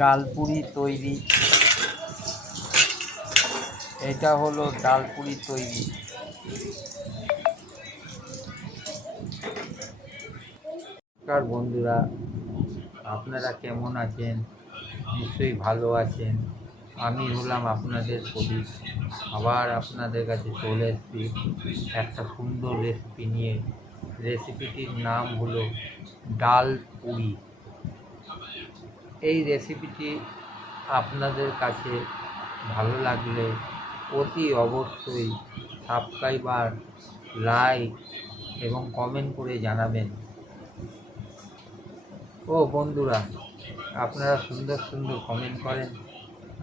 ডালপুরি তৈরি। এটা হলো ডালপুরি তৈরি। নমস্কার বন্ধুরা, আপনারা কেমন আছেন? নিশ্চয়ই ভালো আছেন। আমি হলাম আপনাদের প্রদীপ। আবার আপনাদের কাছে চলে এসেছি একটা সুন্দর রেসিপি নিয়ে। রেসিপিটির নাম হলো ডাল পুরি। এই রেসিপিটি আপনাদের কাছে ভালো লাগলে অতি অবশ্যই সাবস্ক্রাইবার, লাইক এবং কমেন্ট করে জানাবেন। ও বন্ধুরা, আপনারা সুন্দর সুন্দর কমেন্ট করেন,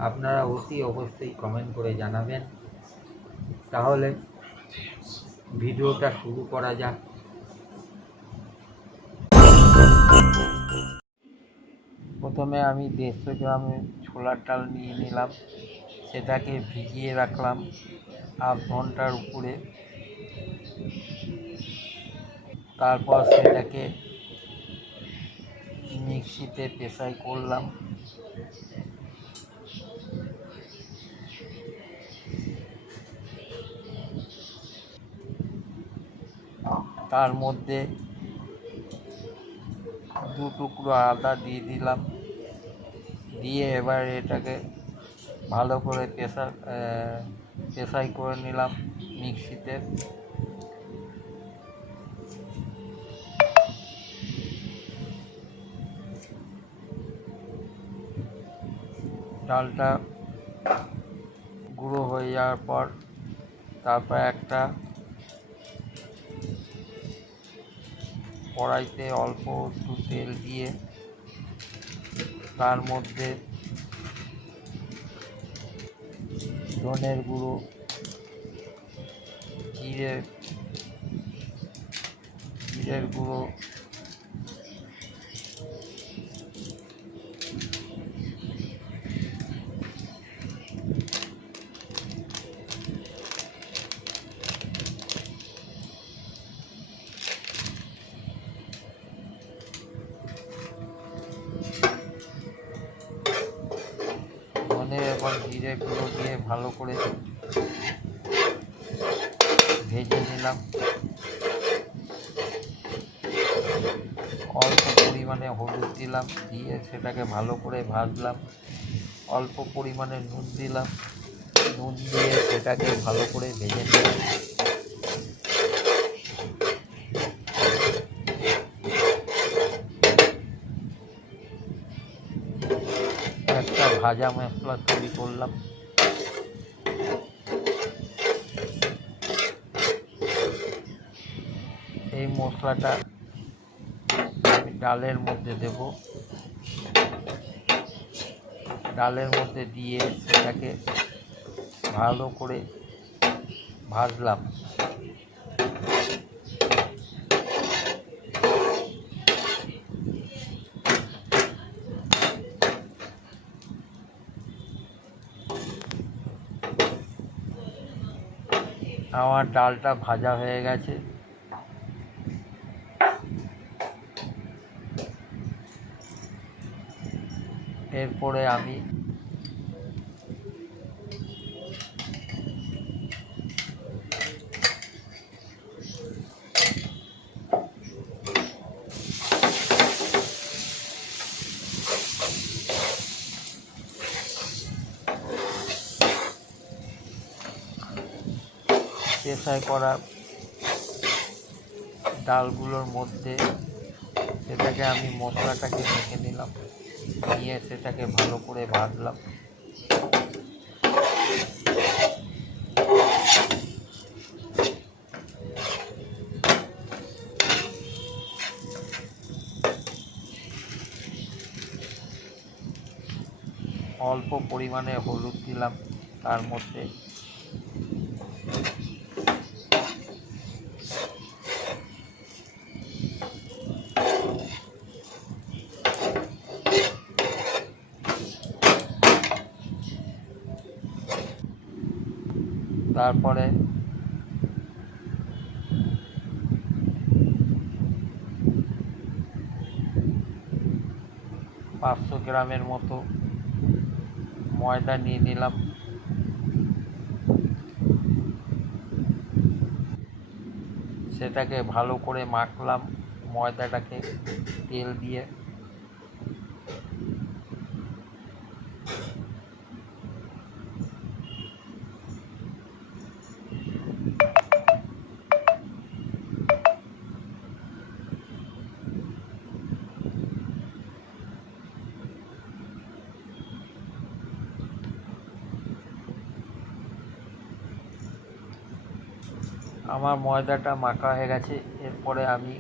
আপনারা অতি অবশ্যই কমেন্ট করে জানাবেন। তাহলে ভিডিওটা শুরু করা যাক। প্রথমে আমি 150 গ্রাম ছোলার ডাল নিয়ে নিলাম, সেটাকে ভিজিয়ে রাখলাম আধ ঘন্টার উপরে। তারপর সেটাকে মিক্সিতে পেশাই করলাম। তার মধ্যে 2 টুকরো আদা দিয়ে দিলাম, দিয়ে এবার এটাকে ভালো করে পেশাই করে নিলাম মিক্সিতে। ডালটা গুঁড়ো হয়ে যাওয়ার পর তারপর একটা কড়াইতে অল্প একটু তেল দিয়ে তার মধ্যে ধনের গুঁড়ো, জিরের গুঁড়ো, ধনে এবং জিরে গুঁড়ো দিয়ে ভালো করে ভেজে নিলাম। অল্প পরিমাণে হলুদ দিলাম, দিয়ে সেটাকে ভালো করে ভাজলাম। অল্প পরিমাণে নুন দিলাম, নুন দিয়ে সেটাকে ভালো করে ভেজে নিলাম। একটা ভাজা মশলা তৈরি করলাম। এই মশলাটা আমি ডালের মধ্যে দেব। ডালের মধ্যে দিয়ে সেটাকে ভালো করে ভাজলাম। আমার ডালটা ভাজা হয়ে গেছে। এরপরে আমি পেশাই করা ডালগুলোর মধ্যে সেটাকে আমি মশলাটাকে মেখে নিলাম, নিয়ে সেটাকে ভালো করে ভাজলাম। অল্প পরিমাণে হলুদ দিলাম তার মধ্যে। তারপরে 500 গ্রামের মতো ময়দা নিয়ে নিলাম। সেটাকে ভালো করে মাখলাম ময়দাটাকে তেল দিয়ে। আমার ময়দাটা মাখা হয়ে গেছে। এরপরে আমি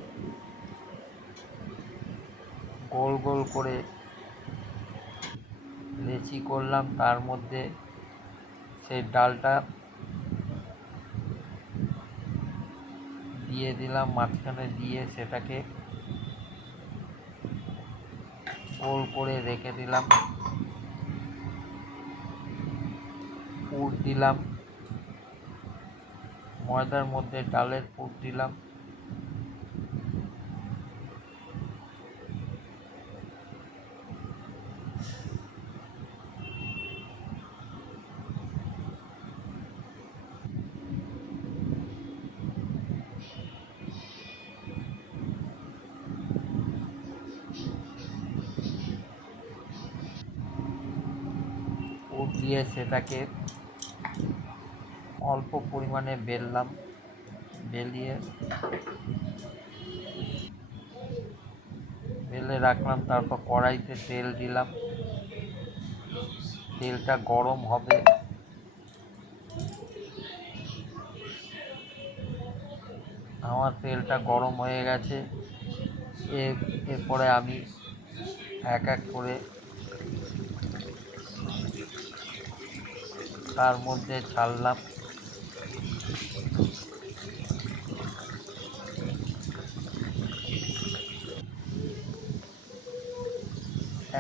গোল গোল করে লেচি করলাম, তার মধ্যে সেই ডালটা দিয়ে দিলাম, মাঝখানে দিয়ে সেটাকে গোল করে রেখে দিলাম। পুর দিলাম, ময়দার মধ্যে ডালের পুর দিলাম। পুর দিয়ে সেটাকে অল্প পরিমাণে বেললাম, বেলে রাখলাম। তারপর কড়াইতে তেল দিলাম, তেলটা গরম হবে। আমার তেলটা গরম হয়ে গেছে। এরপরে আমি এক এক করে তার মধ্যে ছাড়লাম।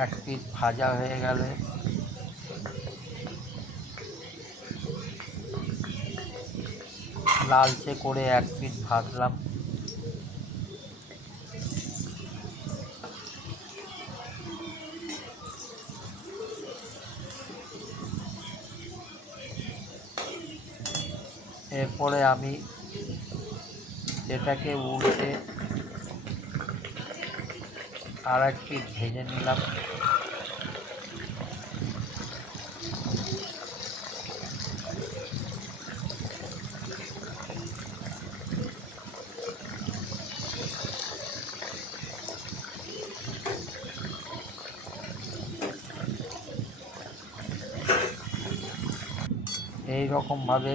এক পিঠ ভাজা হয়ে গেলে লালচে করে এক পিঠ ভাজলাম। এরপরে আমি এটাকে উল্টে আর এক পিঠ ভেজে নিলাম। এই রকমভাবে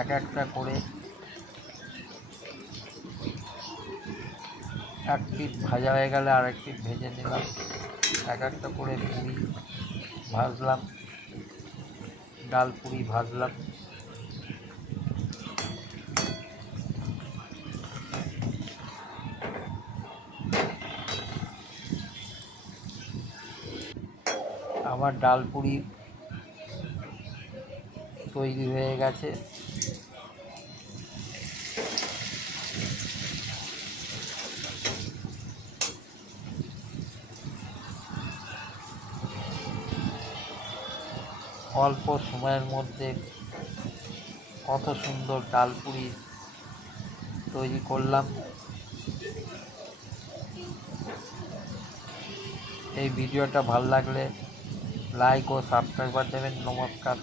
এক একটা করে এক পিঠ ভাজা হয়ে গেলে আর এক পিঠ ভেজে নিলাম। এক একটা করে পুরি ভাজলাম, ডাল পুরি ভাজলাম। আমার ডাল পুরি তৈরি হয়ে গেছে। অল্প সময়ের মধ্যে কত সুন্দর ডাল পুরি তৈরি করলাম। এই ভিডিওটা ভালো লাগলে লাইক ও সাবস্ক্রাইব করে দেবেন। নমস্কার।